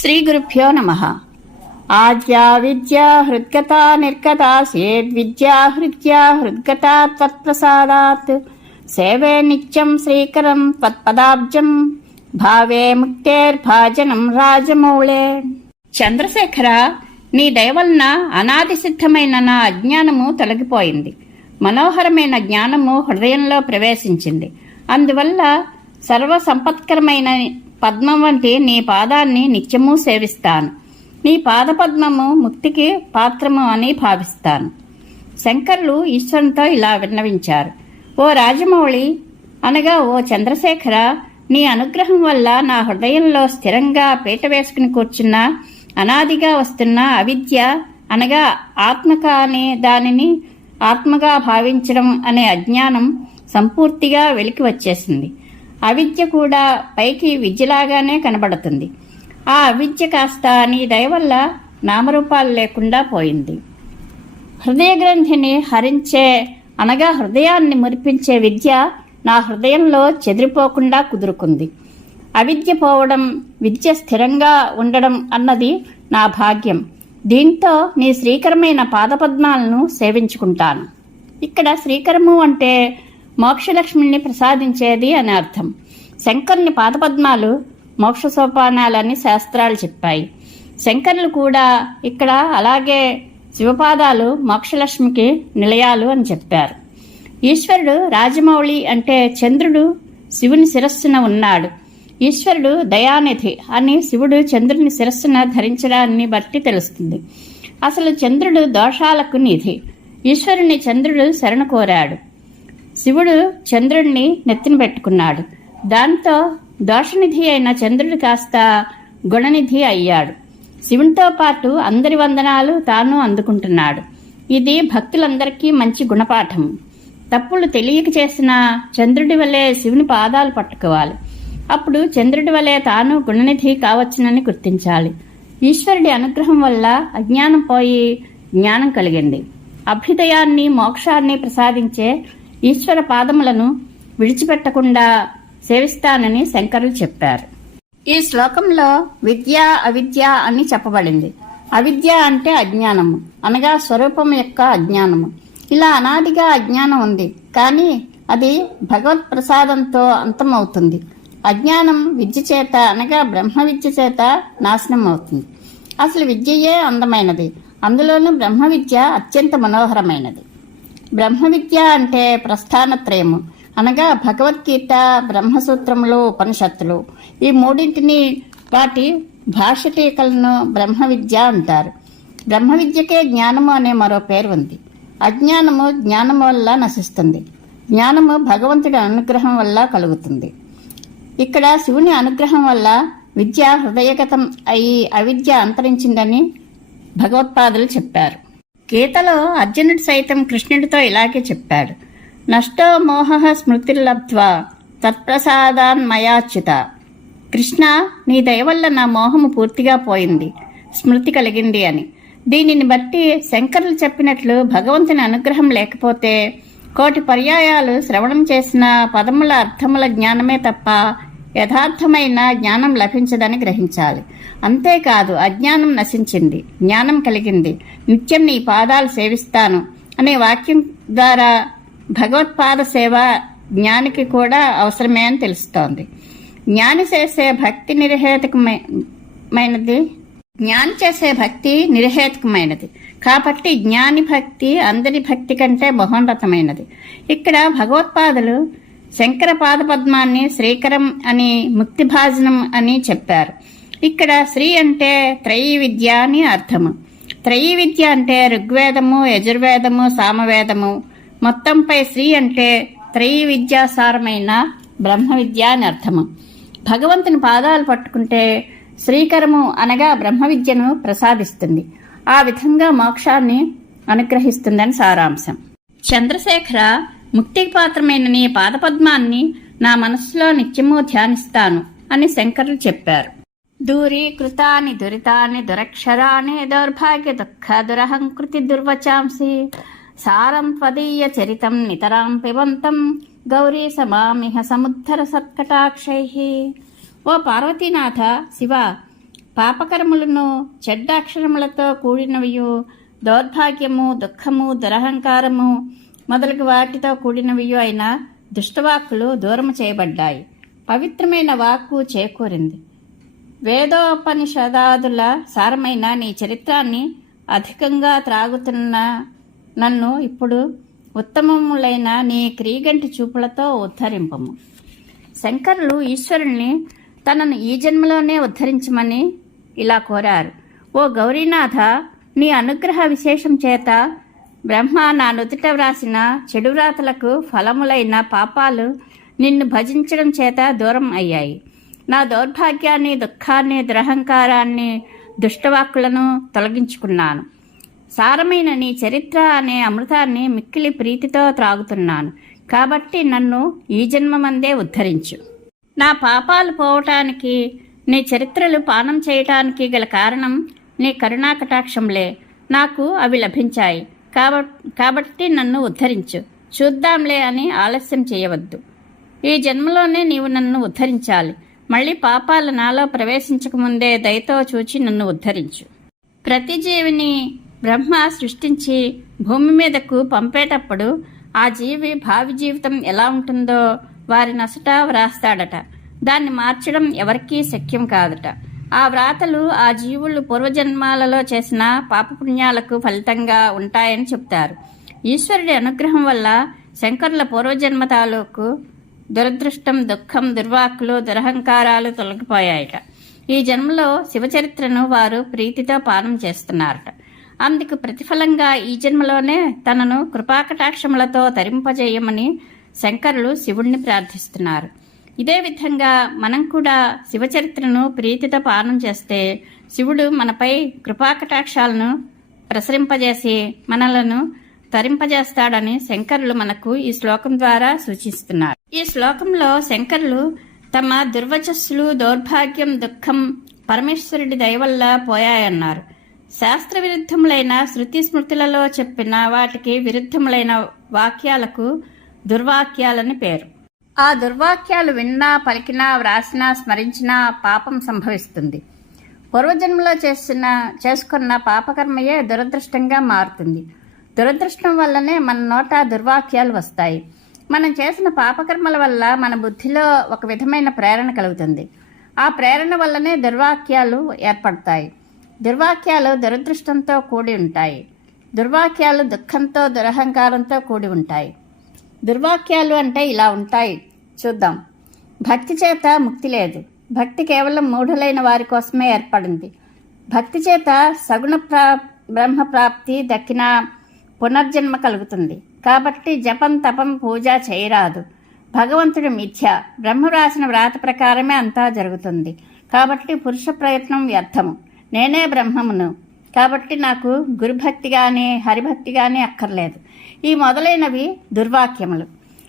శ్రీ గురుభ్యో నమః. ఆద్యా విద్యా హృద్గతా నిర్గతా సేద్విద్యా హృద్యా హృద్గతా త్వత్ప్రసాదాత్ సేవే నిత్యం శ్రీకరం త్వత్పదాబ్జం భావే ముక్తేర్భాజనం రాజమౌళే. చంద్రశేఖర, నీ దయవలన అనాది సిద్ధమైన నా అజ్ఞానము తొలగిపోయింది. మనోహరమైన జ్ఞానము హృదయంలో ప్రవేశించింది. అందువల్ల సర్వసంపత్కరమైన పద్మం వంటి నీ పాదాన్ని నిత్యము సేవిస్తాను. నీ పాదపద్మము ముక్తికి పాత్రము అని భావిస్తాను. శంకరులు ఈశ్వరునితో ఇలా విన్నవించారు. ఓ రాజమౌళి, అనగా ఓ చంద్రశేఖర, నీ అనుగ్రహం వల్ల నా హృదయంలో స్థిరంగా పీట వేసుకుని కూర్చున్న అనాదిగా వస్తున్న అవిద్య అనగా ఆత్మక అనే దానిని ఆత్మగా భావించడం అనే అజ్ఞానం సంపూర్తిగా వెలికి వచ్చేసింది. అవిద్య కూడా పైకి విద్యలాగానే కనబడుతుంది. ఆ అవిద్య కాస్త నీ దయవల్ల నామరూపాలు లేకుండా పోయింది. హృదయ గ్రంథిని హరించే అనగా హృదయాన్ని మురిపించే విద్య నా హృదయంలో చెదిరిపోకుండా కుదురుకుంది. అవిద్య పోవడం, విద్య స్థిరంగా ఉండడం అన్నది నా భాగ్యం. దీంతో నీ శ్రీకరమైన పాదపద్మాలను సేవించుకుంటాను. ఇక్కడ శ్రీకరము అంటే మోక్షలక్ష్మిని ప్రసాదించేది అని అర్థం. శంకరుని పాదపద్మాలు మోక్ష సోపానాలని శాస్త్రాలు చెప్పాయి. శంకరులు కూడా ఇక్కడ అలాగే శివపాదాలు మోక్షలక్ష్మికి నిలయాలు అని చెప్పారు. ఈశ్వరుడు రాజమౌళి అంటే చంద్రుడు శివుని శిరస్సున ఉన్నాడు. ఈశ్వరుడు దయానిధి అని శివుడు చంద్రుని శిరస్సున ధరించడాన్ని బట్టి తెలుస్తుంది. అసలు చంద్రుడు దోషాలకు నిధి. ఈశ్వరుని చంద్రుడు శరణ కోరాడు. శివుడు చంద్రుడిని నెత్తిన పెట్టుకున్నాడు. దాంతో దోషనిధి అయిన చంద్రుడు కాస్త గుణనిధి అయ్యాడు. శివునితో పాటు అందరి వందనాలు తాను అందుకుంటున్నాడు. ఇది భక్తులందరికీ మంచి గుణపాఠం. తప్పులు తెలియక చేసిన చంద్రుడి వలె శివుని పాదాలు పట్టుకోవాలి. అప్పుడు చంద్రుడి వలె తాను గుణనిధి కావచ్చునని గుర్తించాలి. ఈశ్వరుడి అనుగ్రహం వల్ల అజ్ఞానం పోయి జ్ఞానం కలిగింది. అభ్యుదయాన్ని మోక్షాన్ని ప్రసాదించే ఈశ్వర పాదములను విడిచిపెట్టకుండా సేవిస్తానని శంకరులు చెప్పారు. ఈ శ్లోకంలో విద్య అవిద్య అని చెప్పబడింది. అవిద్య అంటే అజ్ఞానము అనగా స్వరూపం యొక్క అజ్ఞానము. ఇలా అనాదిగా అజ్ఞానం ఉంది, కానీ అది భగవత్ ప్రసాదంతో అంతమవుతుంది. అజ్ఞానం విద్య చేత అనగా బ్రహ్మ విద్య చేత నాశనం అవుతుంది. అసలు విద్యయే అందమైనది, అందులోనూ బ్రహ్మ విద్య అత్యంత మనోహరమైనది. బ్రహ్మ విద్య అంటే ప్రస్థానత్రయము అనగా భగవద్గీత, బ్రహ్మసూత్రములు, ఉపనిషత్తులు. ఈ మూడింటిని వాటి భాషటీకలను బ్రహ్మ విద్య అంటారు. బ్రహ్మ విద్యకే జ్ఞానము అనే మరో పేరు ఉంది. అజ్ఞానము జ్ఞానము వల్ల నశిస్తుంది. జ్ఞానము భగవంతుడి అనుగ్రహం వల్ల కలుగుతుంది. ఇక్కడ శివుని అనుగ్రహం వల్ల విద్య హృదయగతం అయి అవిద్య అంతరించిందని భగవత్పాదులు చెప్పారు. గీతలో అర్జునుడు సైతం కృష్ణుడితో ఇలాగే చెప్పాడు. నష్టో మోహ స్మృతిర్లబ్ధ్వా తత్ప్రసాదాన్ మయాచ్యుత. కృష్ణ, నీ దయవల్ల నా మోహము పూర్తిగా పోయింది, స్మృతి కలిగింది అని. దీనిని బట్టి శంకరులు చెప్పినట్లు భగవంతుని అనుగ్రహం లేకపోతే కోటి పర్యాయాలు శ్రవణం చేసిన పదముల అర్థముల జ్ఞానమే తప్ప యథార్థమైన జ్ఞానం లభించదని గ్రహించాలి. అంతేకాదు, అజ్ఞానం నశించింది, జ్ఞానం కలిగింది. నిత్యం నీ పాదాలు సేవిస్తాను అనే వాక్యం ద్వారా భగవత్పాద సేవ జ్ఞానికి కూడా అవసరమే అని తెలుస్తోంది. జ్ఞాని చేసే భక్తి నిరహేతుకమైనది కాబట్టి జ్ఞాని భక్తి అందరి భక్తి కంటే మహోన్నతమైనది. ఇక్కడ భగవత్పాదులు శంకర పాదపద్మాన్ని శ్రీకరం అని, ముక్తిభాజనం అని చెప్పారు. ఇక్కడ శ్రీ అంటే త్రయీ విద్య అని అర్థము. త్రయీ విద్య అంటే ఋగ్వేదము, యజుర్వేదము, సామవేదము. మొత్తంపై శ్రీ అంటే త్రయీ విద్యాసారమైన బ్రహ్మ విద్య అని అర్థము. భగవంతుని పాదాలు పట్టుకుంటే శ్రీకరము అనగా బ్రహ్మ విద్యను ప్రసాదిస్తుంది. ఆ విధంగా మోక్షాన్ని అనుగ్రహిస్తుందని సారాంశం. చంద్రశేఖర, ముక్తికి పాత్రమైన నీ పాదపద్మాన్ని నా మనస్సులో నిత్యము ధ్యానిస్తాను అని శంకరులు చెప్పారు. దూరీకృతాని దురితాని దురక్షరాని దౌర్భాగ్య దుఃఖ దురహంకృతి దుర్వచాంసి సారం త్వదీయ చరితం నితరాం పిబంతం గౌరీ సమామిహ సముద్ధర సత్కటాక్షై. ఓ పార్వతీనాథ, శివ, పాపకర్మలను చెడ్డ అక్షరములతో కూడినవియు, దౌర్భాగ్యము, దుఃఖము, దురహంకారము మొదలగు వాటితో కూడినవియు అయిన దుష్టవాక్కులు దూరము చేయబడ్డాయి. పవిత్రమైన వాక్కు చేకూరింది. వేదోపనిషదాదుల సారమైన నీ చరిత్రాన్ని అధికంగా త్రాగుతున్న నన్ను ఇప్పుడు ఉత్తమములైన నీ క్రీగంటి చూపులతో ఉద్ధరింపము. శంకరులు ఈశ్వరుణ్ణి తనను ఈ జన్మలోనే ఉద్ధరించమని ఇలా కోరారు. ఓ గౌరీనాథ, నీ అనుగ్రహ విశేషం చేత బ్రహ్మ నా నుదుట వ్రాసిన చెడు వ్రాతలకు ఫలములైన పాపాలు నిన్ను భజించడం చేత దూరం అయ్యాయి. నా దౌర్భాగ్యాన్ని, దుఃఖాన్ని, దురహంకారాన్ని, దుష్టవాక్కులను తొలగించుకున్నాను. సారమైన నీ చరిత్ర అనే అమృతాన్ని మిక్కిలి ప్రీతితో త్రాగుతున్నాను. కాబట్టి నన్ను ఈ జన్మమందే ఉద్ధరించు. నా పాపాలు పోవటానికి, నీ చరిత్రలు పానం చేయటానికి గల కారణం నీ కరుణాకటాక్షంలే. నాకు అవి లభించాయి. కాబట్టి నన్ను ఉద్ధరించు. చూద్దాంలే అని ఆలస్యం చేయవద్దు. ఈ జన్మలోనే నీవు నన్ను ఉద్ధరించాలి. మళ్ళీ పాపాలు నాలో ప్రవేశించకముందే దయతో చూచి నన్ను ఉద్ధరించు. ప్రతి జీవిని బ్రహ్మ సృష్టించి భూమి మీదకు పంపేటప్పుడు ఆ జీవి భావి జీవితం ఎలా ఉంటుందో వారి నొసట వ్రాస్తాడట. దాన్ని మార్చడం ఎవరికీ శక్యం కాదట. ఆ వ్రాతలు ఆ జీవులు పూర్వజన్మాలలో చేసిన పాపపుణ్యాలకు ఫలితంగా ఉంటాయని చెప్తారు. ఈశ్వరుడి అనుగ్రహం వల్ల శంకరుల పూర్వజన్మ తాలూకు దురదృష్టం, దుఃఖం, దుర్వాక్కులు, దురహంకారాలు తొలగిపోయాయట. ఈ జన్మలో శివచరిత్రను వారు ప్రీతితో పానం చేస్తున్నారట. అందుకు ప్రతిఫలంగా ఈ జన్మలోనే తనను కృపాకటాక్షములతో తరింపజేయమని శంకరులు శివుణ్ణి ప్రార్థిస్తున్నారు. ఇదే విధంగా మనం కూడా శివచరిత్రను ప్రీతితో పానం చేస్తే శివుడు మనపై కృపాకటాక్షాలను ప్రసరింపజేసి మనలను తరింపజేస్తాడని శంకరులు మనకు ఈ శ్లోకం ద్వారా సూచిస్తున్నారు. ఈ శ్లోకంలో శంకరులు తమ దుర్వచస్సులు, దౌర్భాగ్యం, దుఃఖం పరమేశ్వరుడి దయవల్ల పోయాయన్నారు. శాస్త్ర విరుద్ధములైన శృతి స్మృతులలో చెప్పిన వాటికి విరుద్ధములైన వాక్యాలకు దుర్వాక్యాలని పేరు. ఆ దుర్వాక్యాలు విన్నా, పలికినా, వ్రాసినా, స్మరించినా పాపం సంభవిస్తుంది. పూర్వజన్మలో చేసుకున్న పాపకర్మయే దురదృష్టంగా మారుతుంది. దురదృష్టం వల్లనే మన నోట దుర్వాక్యాలు వస్తాయి. మనం చేసిన పాపకర్మల వల్ల మన బుద్ధిలో ఒక విధమైన ప్రేరణ కలుగుతుంది. ఆ ప్రేరణ వల్లనే దుర్వాక్యాలు ఏర్పడతాయి. దుర్వాక్యాలు దురదృష్టంతో కూడి ఉంటాయి. దుర్వాక్యాలు దుఃఖంతో, దురహంకారంతో కూడి ఉంటాయి. దుర్వాక్యాలు అంటే ఇలా ఉంటాయి, చూద్దాం. భక్తి చేత ముక్తి లేదు. భక్తి కేవలం మూఢులైన వారి కోసమే ఏర్పడింది. భక్తి చేత సగుణ బ్రహ్మ ప్రాప్తి దక్కిన పునర్జన్మ కలుగుతుంది. కాబట్టి జపం, తపం, పూజ చేయరాదు. భగవంతుడి మిథ్య. బ్రహ్మ రాసిన వ్రాత ప్రకారమే అంతా జరుగుతుంది. కాబట్టి పురుష ప్రయత్నం వ్యర్థము. నేనే బ్రహ్మమును. కాబట్టి నాకు గురుభక్తి కానీ హరిభక్తి కానీ అక్కర్లేదు. ఈ మొదలైనవి దుర్వాక్యములు.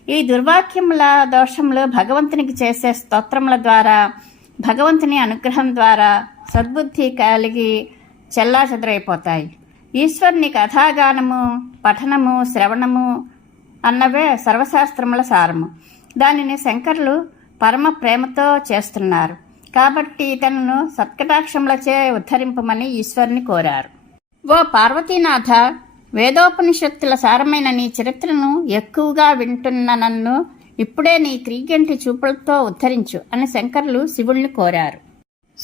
ఈ దుర్వాక్యముల దోషములు భగవంతునికి చేసే స్తోత్రముల ద్వారా, భగవంతుని అనుగ్రహం ద్వారా సద్బుద్ధి కలిగి చెల్లాచెదరైపోతాయి. ఈశ్వరుని కథాగానము, పఠనము, శ్రవణము అన్నవే సర్వశాస్త్రముల సారము. దానిని శంకరులు పరమ ప్రేమతో చేస్తున్నారు. కాబట్టి తనను సత్కటాక్షములచే ఉద్ధరింపమని ఈశ్వరుని కోరారు. ఓ పార్వతీనాథ, వేదోపనిషత్తుల సారమైన నీ చరిత్రను ఎక్కువగా వింటున్న నన్ను ఇప్పుడే నీ క్రీగంటి చూపులతో ఉద్ధరించు అని శంకరులు శివుణ్ణి కోరారు.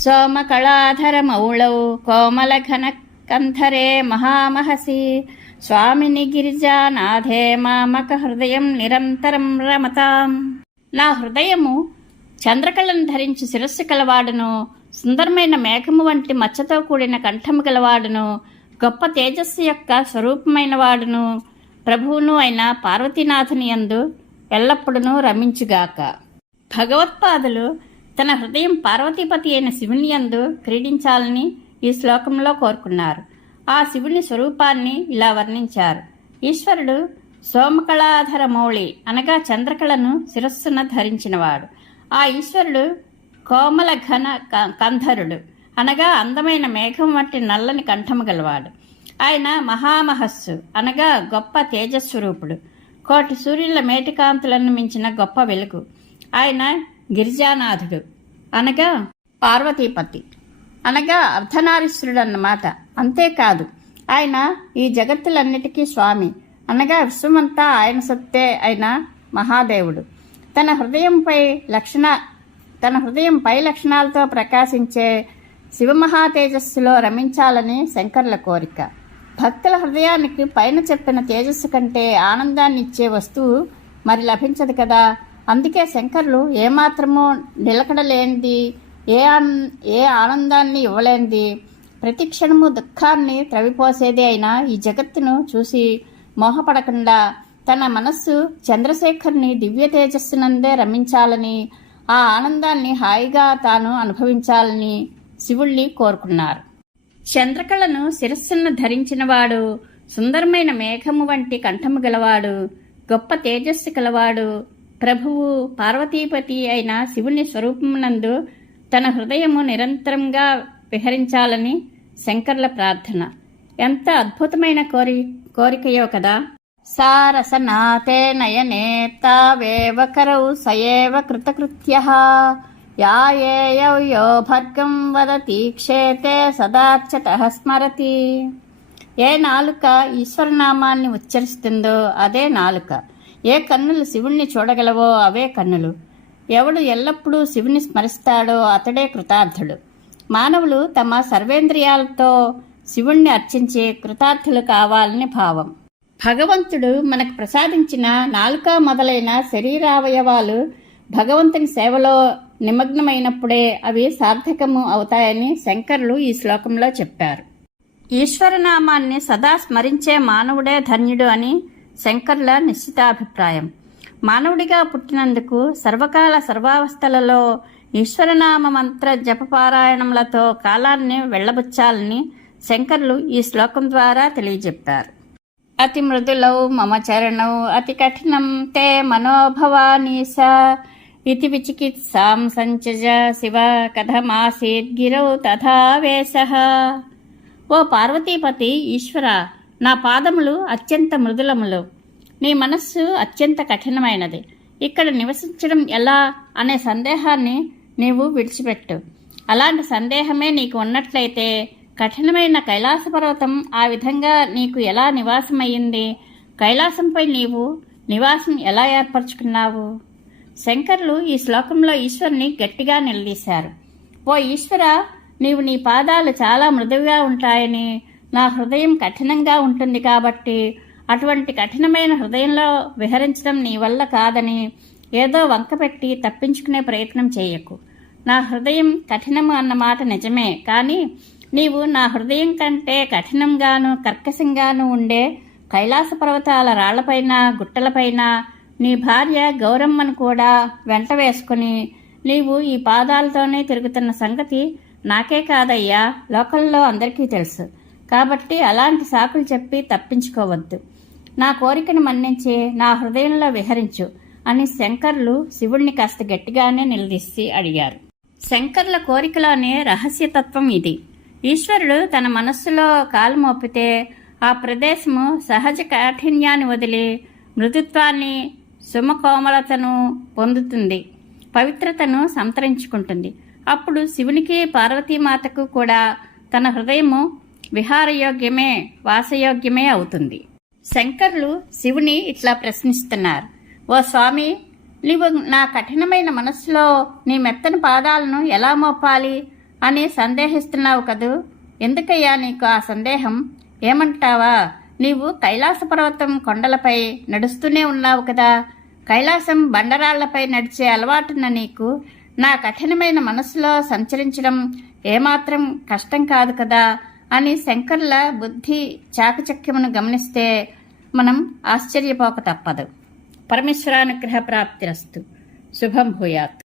సోమకళాధర మౌళౌ కోమల ఘన కంధరే మహామహసి స్వామిని గిరిజానాథే మామక హృదయం నిరంతరం రమతాం. నా హృదయము చంద్రకళను ధరించి శిరస్సు కలవాడును, సుందరమైన మేఘము వంటి మచ్చతో కూడిన కంఠము గలవాడును, గొప్ప తేజస్సు యొక్క స్వరూపమైన వాడును, ప్రభువును అయిన పార్వతీనాథుని యందు ఎల్లప్పుడూ రమించుగాక. భగవత్పాదులు తన హృదయం పార్వతీపతి అయిన శివుని యందు క్రీడించాలని ఈ శ్లోకంలో కోరుకున్నారు. ఆ శివుని స్వరూపాన్ని ఇలా వర్ణించారు. ఈశ్వరుడు సోమకళాధర మౌళి అనగా చంద్రకళను శిరస్సున ధరించినవాడు. ఆ ఈశ్వరుడు కోమల ఘన కంధరుడు అనగా అందమైన మేఘం వంటి నల్లని కంఠము గలవాడు. ఆయన మహామహస్సు అనగా గొప్ప తేజస్వరూపుడు. కోటి సూర్యుల మేటికాంతులను మించిన గొప్ప వెలుగు. ఆయన గిరిజానాథుడు అనగా పార్వతీపతి. అనగా అర్ధనారీశ్వరుడు అన్నమాట. అంతేకాదు ఆయన ఈ జగత్తులన్నిటికీ స్వామి, అనగా విశ్వమంతా ఆయన సత్తే అయిన మహాదేవుడు. తన హృదయంపై లక్షణాలతో ప్రకాశించే శివమహా తేజస్సులో రమించాలని శంకరుల కోరిక. భక్తుల హృదయానికి పైన చెప్పిన తేజస్సు కంటే ఆనందాన్ని ఇచ్చే వస్తువు మరి లభించదు కదా. అందుకే శంకరులు ఏమాత్రమూ నిలకడలేనిది, ఏ ఆనందాన్ని ఇవ్వలేనిది, ప్రతి క్షణము దుఃఖాన్ని త్రవిపోసేది అయినా ఈ జగత్తును చూసి మోహపడకుండా తన మనస్సు చంద్రశేఖర్ని దివ్య తేజస్సునందే రమించాలని, ఆ ఆనందాన్ని హాయిగా తాను అనుభవించాలని శివుణ్ణి కోరుకున్నారు. చంద్రకళను శిరస్సును ధరించినవాడు, సుందరమైన మేఘము వంటి కంఠము గలవాడు, గొప్ప తేజస్సు గలవాడు, ప్రభువు పార్వతీపతి అయిన శివుని స్వరూపమునందు తన హృదయము నిరంతరంగా విహరించాలని శంకర్ల ప్రార్థన. ఎంత అద్భుతమైన కోరికయో కదా. సారసనాథే నయనే తావేవ కరౌ సయేవ కృతకృత్యః యాయేయో భర్గం వదతి క్షేతే సదార్చతః స్మరతి. ఏ నాలుక ఈశ్వరనామాన్ని ఉచ్చరిస్తుందో అదే నాలుక. ఏ కన్నులు శివుణ్ణి చూడగలవో అవే కన్నులు. ఎవడు ఎల్లప్పుడూ శివుని స్మరిస్తాడో అతడే కృతార్థుడు. మానవులు తమ సర్వేంద్రియాలతో శివుణ్ణి అర్చించే కృతార్థులు కావాలని భావం. భగవంతుడు మనకు ప్రసాదించిన నాలుక మొదలైన శరీరావయవాలు భగవంతుని సేవలో నిమగ్నమైనప్పుడే అవి సార్థకము అవుతాయని శంకరులు ఈ శ్లోకంలో చెప్పారు. ఈశ్వరనామాన్ని సదా స్మరించే మానవుడే ధన్యుడు అని శంకరుల నిశ్చితాభిప్రాయం. మానవుడిగా పుట్టినందుకు సర్వకాల సర్వావస్థలలో ఈశ్వరనామ మంత్ర జపపారాయణములతో కాలాన్ని వెళ్లబుచ్చాలని శంకరులు ఈ శ్లోకం ద్వారా తెలియజెప్పారు. అతి మృదులౌ మమ చరణౌ అతి కఠినం తే మనోభవానీశ ఇతి విచికిత్సాం సంచజ శివ కథమాసీద్ గిరౌ తథావేశః. ఓ పార్వతీపతి ఈశ్వర, నా పాదములు అత్యంత మృదులములు, నీ మనస్సు అత్యంత కఠినమైనది. ఇక్కడ నివసించడం ఎలా అనే సందేహాన్ని నీవు విడిచిపెట్టు. అలాంటి సందేహమే నీకు ఉన్నట్లయితే కఠినమైన కైలాస పర్వతం ఆ విధంగా నీకు ఎలా నివాసమయ్యింది? కైలాసంపై నీవు నివాసం ఎలా ఏర్పరచుకున్నావు? శంకరులు ఈ శ్లోకంలో ఈశ్వరుని గట్టిగా నిలదీశారు. ఓ ఈశ్వర, నీవు నీ పాదాలు చాలా మృదువుగా ఉంటాయని, నా హృదయం కఠినంగా ఉంటుంది కాబట్టి అటువంటి కఠినమైన హృదయంలో విహరించడం నీ వల్ల కాదని ఏదో వంకపెట్టి తప్పించుకునే ప్రయత్నం చేయకు. నా హృదయం కఠినము అన్నమాట నిజమే, కానీ నీవు నా హృదయం కంటే కఠినంగాను కర్కశంగాను ఉండే కైలాస పర్వతాల రాళ్లపైన గుట్టలపైన నీ భార్య గౌరమ్మను కూడా వెంట వేసుకుని నీవు ఈ పాదాలతోనే తిరుగుతున్న సంగతి నాకే కాదయ్యా, లోకల్లో అందరికీ తెలుసు. కాబట్టి అలాంటి సాకులు చెప్పి తప్పించుకోవద్దు. నా కోరికను మన్నించి నా హృదయంలో విహరించు అని శంకర్లు శివుణ్ణి కాస్త గట్టిగానే నిలదీసి అడిగారు. శంకర్ల కోరికలోనే రహస్యతత్వం ఇది. ఈశ్వరుడు తన మనస్సులో కాలు మోపితే ఆ ప్రదేశము సహజ కాఠిన్యాన్ని వదిలి మృదుత్వాన్ని, సుమకోమలతను పొందుతుంది, పవిత్రతను సంతరించుకుంటుంది. అప్పుడు శివునికి పార్వతీమాతకు కూడా తన హృదయము విహారయోగ్యమే, వాసయోగ్యమే అవుతుంది. శంకర్లు శివుని ఇట్లా ప్రశ్నిస్తున్నారు. ఓ స్వామి, నీవు నా కఠినమైన మనస్సులో నీ మెత్తని పాదాలను ఎలా మోపాలి అని సందేహిస్తున్నావు కదూ. ఎందుకయ్యా నీకు ఆ సందేహం? ఏమంటావా? నీవు కైలాస పర్వతం కొండలపై నడుస్తూనే ఉన్నావు కదా. కైలాసం బండరాళ్లపై నడిచే అలవాటున్న నీకు నా కఠినమైన మనస్సులో సంచరించడం ఏమాత్రం కష్టం కాదు కదా అని శంకర్ల బుద్ధి చాకచక్యమును గమనిస్తే మనం ఆశ్చర్యపోక తప్పదు. పరమేశ్వరానుగ్రహ ప్రాప్తిరస్తు. శుభం భూయాత్.